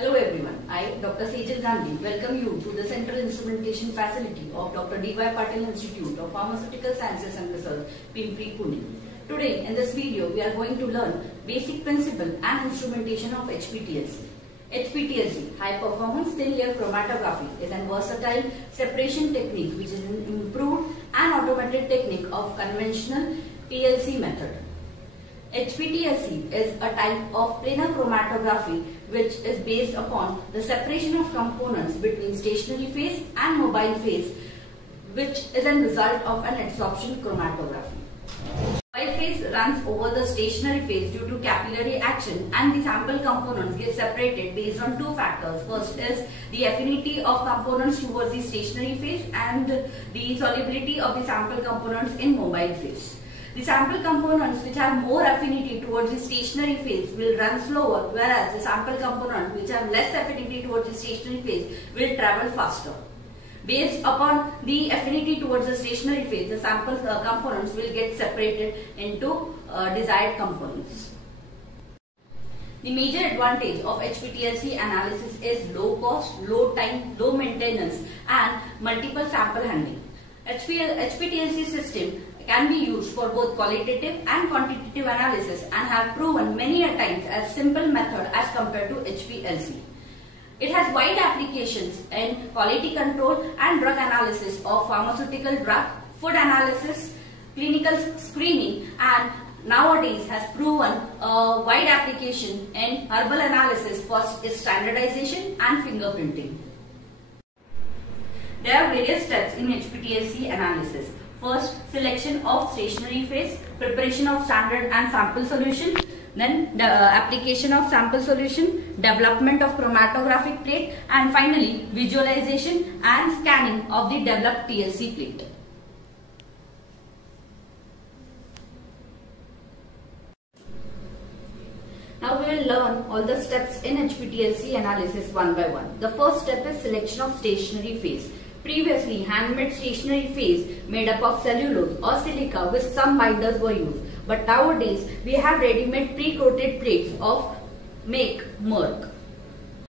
Hello everyone, I, Dr. Sejal Gandhi, welcome you to the Central Instrumentation Facility of Dr. D.Y. Patil Institute of Pharmaceutical Sciences and Research, Pimpri, Pune. Today in this video, we are going to learn basic principle and instrumentation of HPTLC. HPTLC, High Performance Thin Layer Chromatography, is a versatile separation technique which is an improved and automated technique of conventional TLC method. HPTLC is a type of planar chromatography which is based upon the separation of components between stationary phase and mobile phase, which is a result of an adsorption chromatography. Mobile phase runs over the stationary phase due to capillary action, and the sample components get separated based on two factors. First is the affinity of components towards the stationary phase and the solubility of the sample components in mobile phase. The sample components which have more affinity towards the stationary phase will run slower, whereas the sample components which have less affinity towards the stationary phase will travel faster. Based upon the affinity towards the stationary phase, the sample components will get separated into desired components. The major advantage of HPTLC analysis is low cost, low time, low maintenance and multiple sample handling. HPTLC system can be used for both qualitative and quantitative analysis and have proven many a times as simple method as compared to HPLC. It has wide applications in quality control and drug analysis of pharmaceutical drug, food analysis, clinical screening, and nowadays has proven a wide application in herbal analysis for standardization and fingerprinting. There are various steps in HPTLC analysis. First, selection of stationary phase, preparation of standard and sample solution, then the application of sample solution, development of chromatographic plate, and finally visualization and scanning of the developed TLC plate. Now we will learn all the steps in HPTLC analysis one by one. The first step is selection of stationary phase. Previously, handmade stationary phase made up of cellulose or silica with some binders were used. But nowadays, we have ready-made pre-coated plates of make Merck.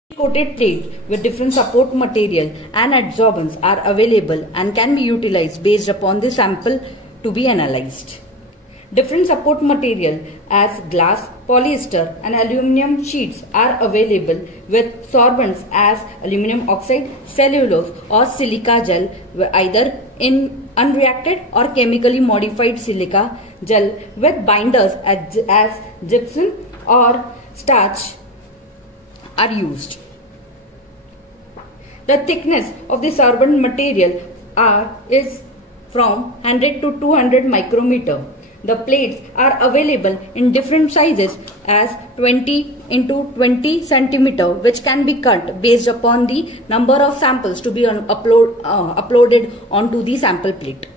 Pre-coated plates with different support material and adsorbents are available and can be utilized based upon the sample to be analyzed. Different support material as glass, polyester and aluminum sheets are available with sorbents as aluminum oxide, cellulose or silica gel, either in unreacted or chemically modified silica gel with binders as gypsum or starch are used. The thickness of the sorbent material is from 100 to 200 micrometer. The plates are available in different sizes as 20 into 20 centimeter, which can be cut based upon the number of samples to be uploaded onto the sample plate.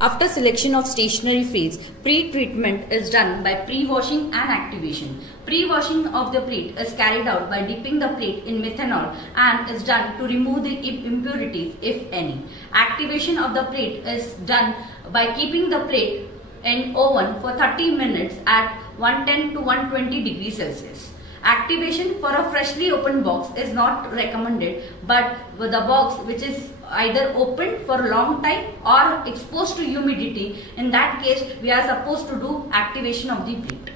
After selection of stationary phase, pre-treatment is done by pre-washing and activation. Pre-washing of the plate is carried out by dipping the plate in methanol and is done to remove the impurities, if any. Activation of the plate is done by keeping the plate in oven for 30 minutes at 110 to 120 degrees Celsius. Activation for a freshly opened box is not recommended, but with a box which is either opened for a long time or exposed to humidity, in that case we are supposed to do activation of the plate.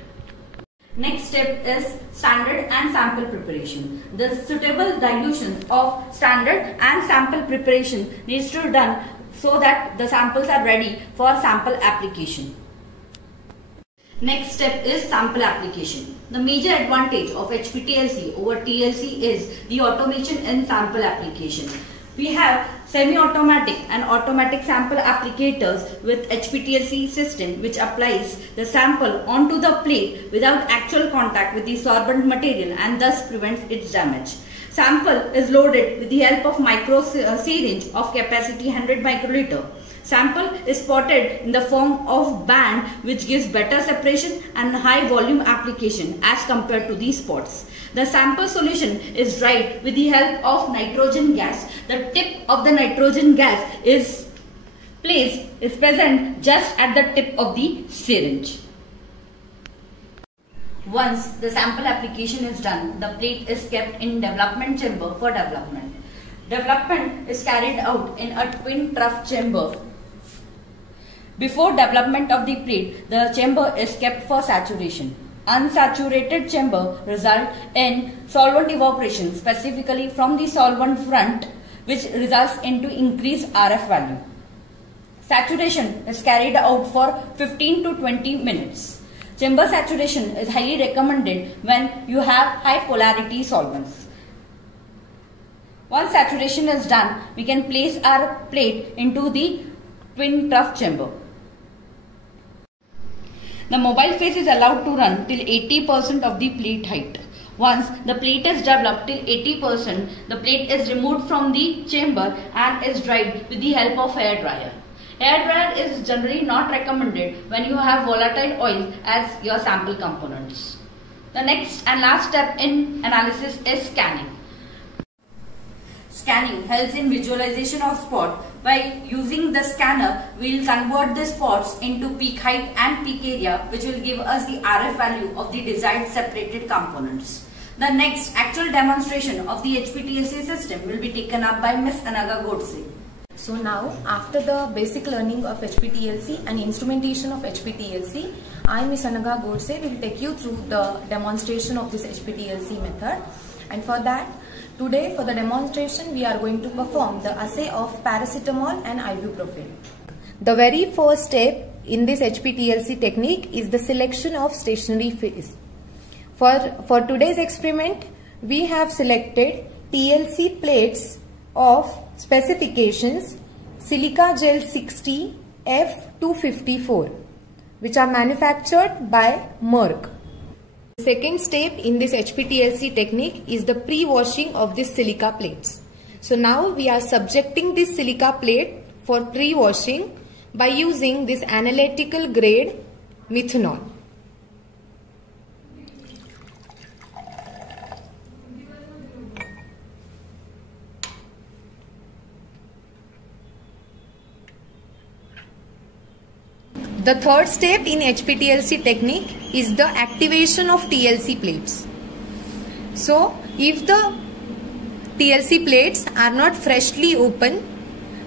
Next step is standard and sample preparation. The suitable dilutions of standard and sample preparation needs to be done so that the samples are ready for sample application. Next step is sample application. The major advantage of HPTLC over TLC is the automation in sample application. We have semi-automatic and automatic sample applicators with HPTLC system which applies the sample onto the plate without actual contact with the sorbent material and thus prevents its damage. Sample is loaded with the help of micro syringe of capacity 100 microliter. Sample is spotted in the form of band which gives better separation and high volume application as compared to these spots. The sample solution is dried with the help of nitrogen gas. The tip of the nitrogen gas is present just at the tip of the syringe. Once the sample application is done, the plate is kept in development chamber for development. Development is carried out in a twin trough chamber. Before development of the plate, the chamber is kept for saturation. Unsaturated chamber result in solvent evaporation, specifically from the solvent front, which results into increased RF value. Saturation is carried out for 15 to 20 minutes. Chamber saturation is highly recommended when you have high polarity solvents. Once saturation is done, we can place our plate into the twin trough chamber. The mobile phase is allowed to run till 80% of the plate height. Once the plate is developed till 80%, the plate is removed from the chamber and is dried with the help of hair dryer. Hair dryer is generally not recommended when you have volatile oils as your sample components. The next and last step in analysis is scanning. Scanning helps in visualization of spot. By using the scanner, we will convert the spots into peak height and peak area, which will give us the RF value of the desired separated components. The next actual demonstration of the HPTLC system will be taken up by Ms. Anaga Godse. So now, after the basic learning of HPTLC and instrumentation of HPTLC, I, Ms. Anaga Godse, will take you through the demonstration of this HPTLC method. And for that, today for the demonstration, we are going to perform the assay of paracetamol and ibuprofen. The very first step in this HPTLC technique is the selection of stationary phase. For today's experiment, we have selected TLC plates of specifications Silica Gel 60 F254, which are manufactured by Merck. The second step in this HPTLC technique is the pre-washing of these silica plates. So now we are subjecting this silica plate for pre-washing by using this analytical grade methanol. The third step in HPTLC technique is the activation of TLC plates. So, if the TLC plates are not freshly open,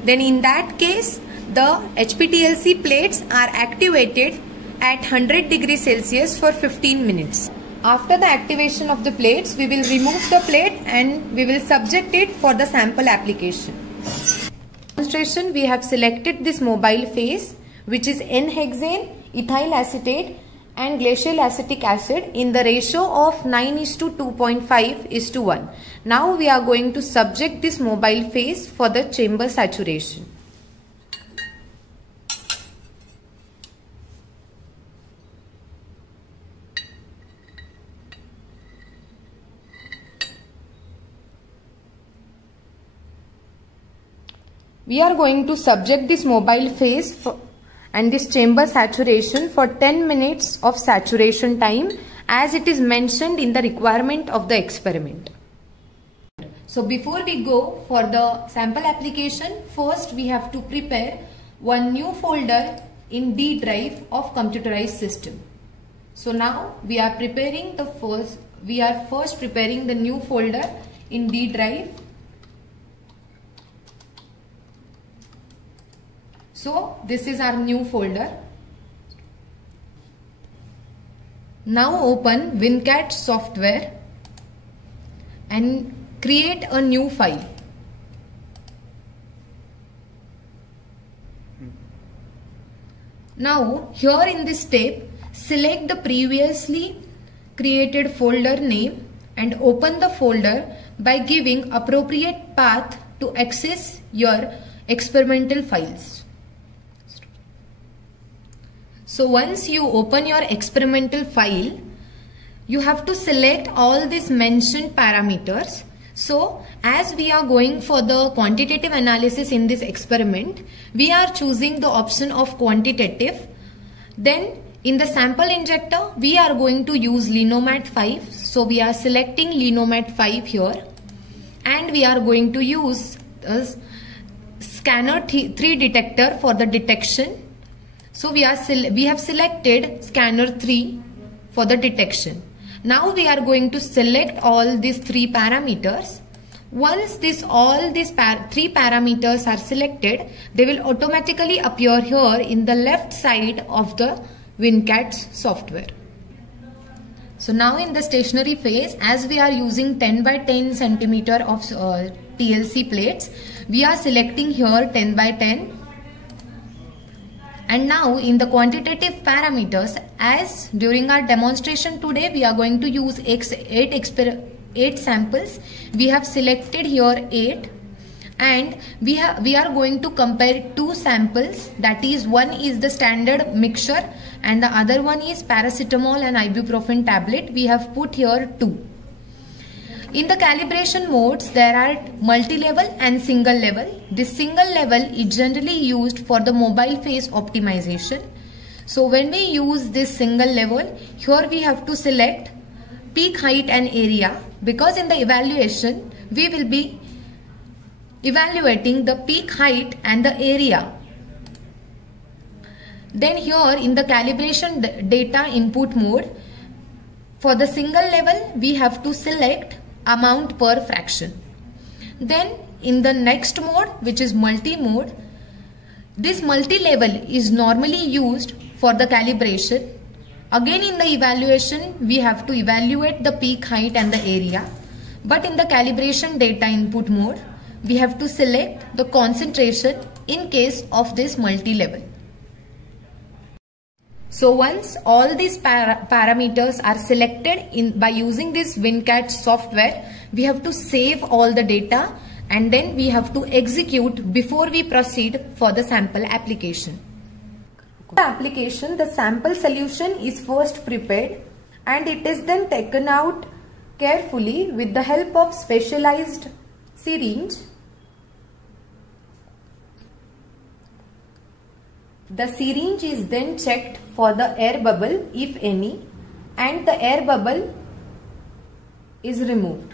then in that case, the HPTLC plates are activated at 100 degrees Celsius for 15 minutes. After the activation of the plates, we will remove the plate and we will subject it for the sample application. Demonstration, we have selected this mobile phase, which is N-hexane, ethyl acetate and glacial acetic acid in the ratio of 9:2.5:1. Now we are going to subject this mobile phase for the chamber saturation. We are going to subject this mobile phase and this chamber saturation for 10 minutes of saturation time, as it is mentioned in the requirement of the experiment. So before we go for the sample application, first we have to prepare one new folder in D drive of computerized system. So now we are preparing first preparing the new folder in D drive. So this is our new folder. Now open WinCat software and create a new file. Now here in this step, select the previously created folder name and open the folder by giving appropriate path to access your experimental files. So once you open your experimental file, you have to select all these mentioned parameters. So as we are going for the quantitative analysis in this experiment, we are choosing the option of quantitative. Then in the sample injector, we are going to use Linomat 5. So we are selecting Linomat 5 here, and we are going to use a scanner 3 detector for the detection. So we have selected scanner 3 for the detection. Now we are going to select all these three parameters. Once all these three parameters are selected, they will automatically appear here in the left side of the WinCats software. So now in the stationary phase, as we are using 10 by 10 centimeter of TLC plates, we are selecting here 10 by 10. And now in the quantitative parameters, as during our demonstration today, we are going to use 8 samples. We have selected here 8, and we are going to compare 2 samples, that is, one is the standard mixture and the other one is paracetamol and ibuprofen tablet. We have put here 2. In the calibration modes, there are multi-level and single level. This single level is generally used for the mobile phase optimization. So when we use this single level, here we have to select peak height and area, because in the evaluation we will be evaluating the peak height and the area. Then here in the calibration data input mode, for the single level we have to select amount per fraction. Then in the next mode, which is multi-mode, this multi-level is normally used for the calibration. Again in the evaluation, we have to evaluate the peak height and the area. But in the calibration data input mode, we have to select the concentration in case of this multi-level. So once all these parameters are selected by using this WinCats software, we have to save all the data and then we have to execute before we proceed for the sample application. The application, the sample solution is first prepared and it is then taken out carefully with the help of specialized syringe. The syringe is then checked for the air bubble, if any, and the air bubble is removed.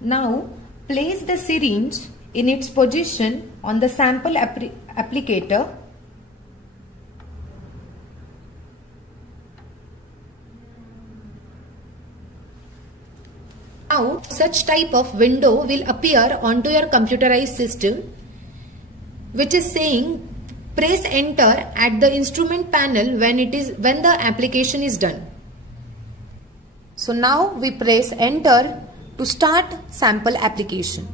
Now place the syringe in its position on the sample applicator. Now such type of window will appear onto your computerized system, which is saying press enter at the instrument panel when the application is done. So now we press enter to start sample application.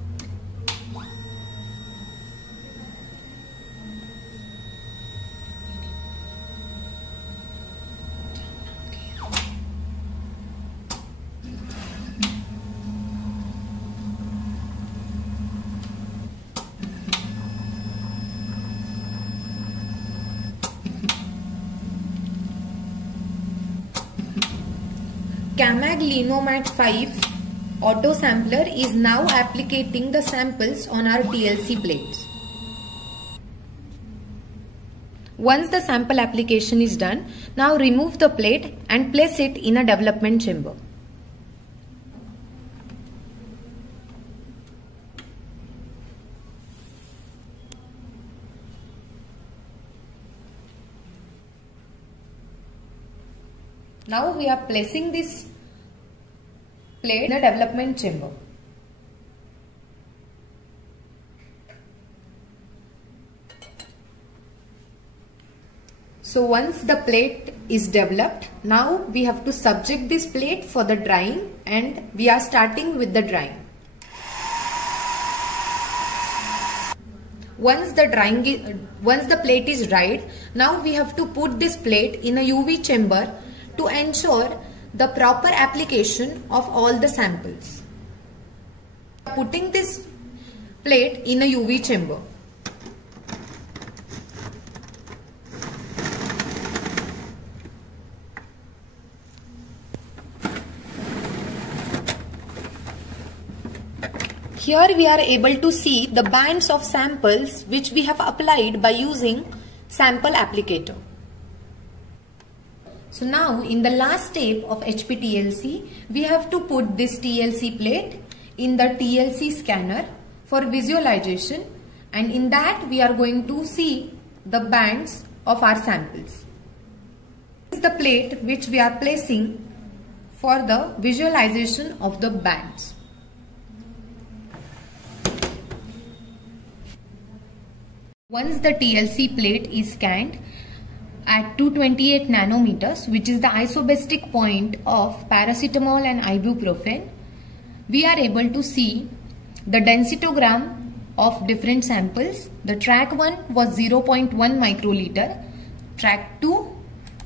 Camag Linomat 5 auto sampler is now applicating the samples on our TLC plates. Once the sample application is done, now remove the plate and place it in a development chamber. Now we are placing this plate in the development chamber. So once the plate is developed, now we have to subject this plate for the drying, and we are starting with the drying. Once the plate is dried, now we have to put this plate in a UV chamber to ensure the proper application of all the samples. Putting this plate in a UV chamber. Here we are able to see the bands of samples which we have applied by using sample applicator. So now in the last step of HPTLC, we have to put this TLC plate in the TLC scanner for visualization, and in that we are going to see the bands of our samples. This is the plate which we are placing for the visualization of the bands. Once the TLC plate is scanned at 228 nanometers, which is the isobestic point of paracetamol and ibuprofen, we are able to see the densitogram of different samples. The track 1 was 0.1 microliter, track 2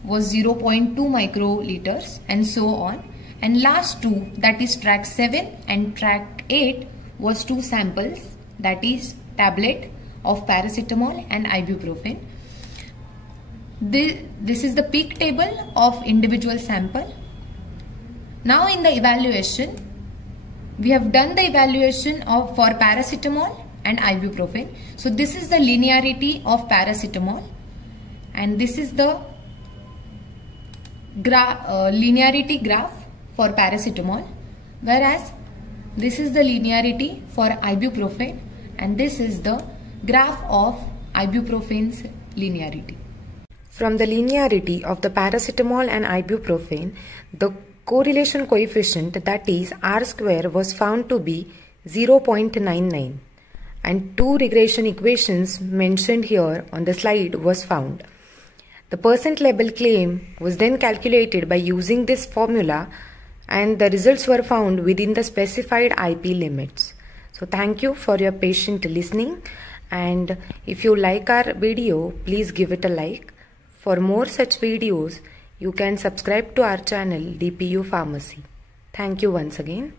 was 0.2 microliters, and so on. And last two, that is track 7 and track 8, was 2 samples, that is tablet of paracetamol and ibuprofen. This is the peak table of individual sample. Now in the evaluation, we have done the evaluation for paracetamol and ibuprofen. So this is the linearity of paracetamol, and this is the linearity graph for paracetamol, whereas this is the linearity for ibuprofen, and this is the graph of ibuprofen's linearity. From the linearity of the paracetamol and ibuprofen, the correlation coefficient, that is R square, was found to be 0.99, and 2 regression equations mentioned here on the slide was found. The percent label claim was then calculated by using this formula, and the results were found within the specified IP limits. So thank you for your patient listening, and if you like our video, please give it a like. For more such videos, you can subscribe to our channel DPU Pharmacy. Thank you once again.